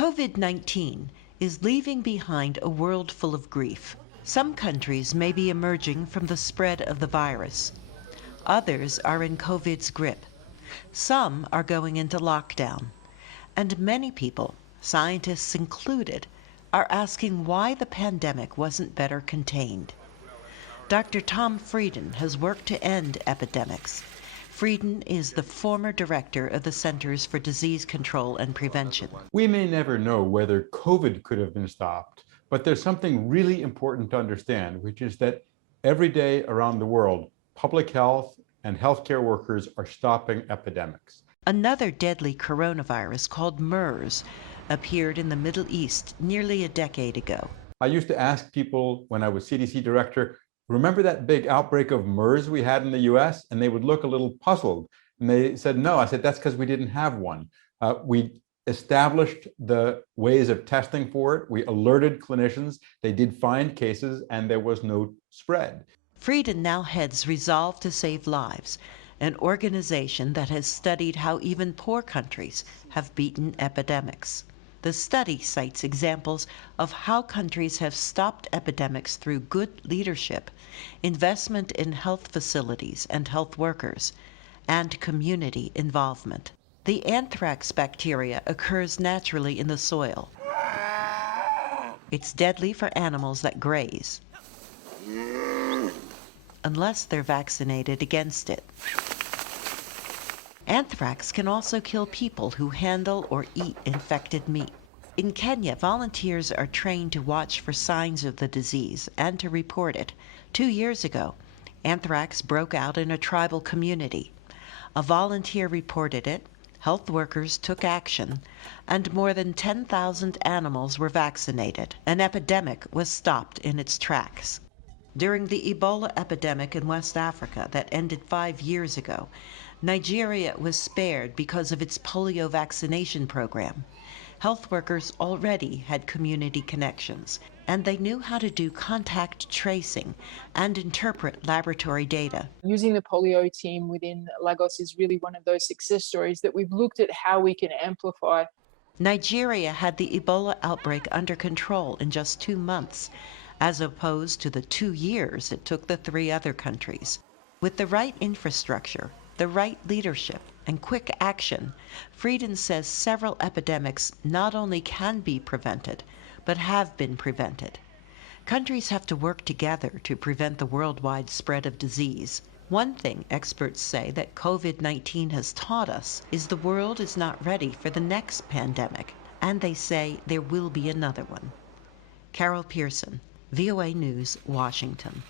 COVID-19 is leaving behind a world full of grief. Some countries may be emerging from the spread of the virus. Others are in COVID's grip. Some are going into lockdown. And many people, scientists included, are asking why the pandemic wasn't better contained. Dr. Tom Frieden has worked to end epidemics. Frieden is the former director of the Centers for Disease Control and Prevention. We may never know whether COVID could have been stopped, but there's something really important to understand, which is that every day around the world, public health and healthcare workers are stopping epidemics. Another deadly coronavirus called MERS appeared in the Middle East nearly a decade ago. I used to ask people when I was CDC director, remember that big outbreak of MERS we had in the US? And they would look a little puzzled. And they said, no. I said, that's because we didn't have one. We established the ways of testing for it. We alerted clinicians. They did find cases and there was no spread. Frieden now heads Resolve to Save Lives, an organization that has studied how even poor countries have beaten epidemics. The study cites examples of how countries have stopped epidemics through good leadership, investment in health facilities and health workers, and community involvement. The anthrax bacteria occurs naturally in the soil. It's deadly for animals that graze, unless they're vaccinated against it. Anthrax can also kill people who handle or eat infected meat. In Kenya, volunteers are trained to watch for signs of the disease and to report it. 2 years ago, anthrax broke out in a tribal community. A volunteer reported it, health workers took action, and more than 10,000 animals were vaccinated. An epidemic was stopped in its tracks. During the Ebola epidemic in West Africa that ended 5 years ago, Nigeria was spared because of its polio vaccination program. Health workers already had community connections, and they knew how to do contact tracing and interpret laboratory data. Using the polio team within Lagos is really one of those success stories that we've looked at how we can amplify. Nigeria had the Ebola outbreak under control in just 2 months, as opposed to the 2 years it took the 3 other countries. With the right infrastructure, the right leadership, and quick action, Frieden says several epidemics not only can be prevented, but have been prevented. Countries have to work together to prevent the worldwide spread of disease. One thing experts say that COVID-19 has taught us is the world is not ready for the next pandemic, and they say there will be another one. Carol Pearson, VOA News, Washington.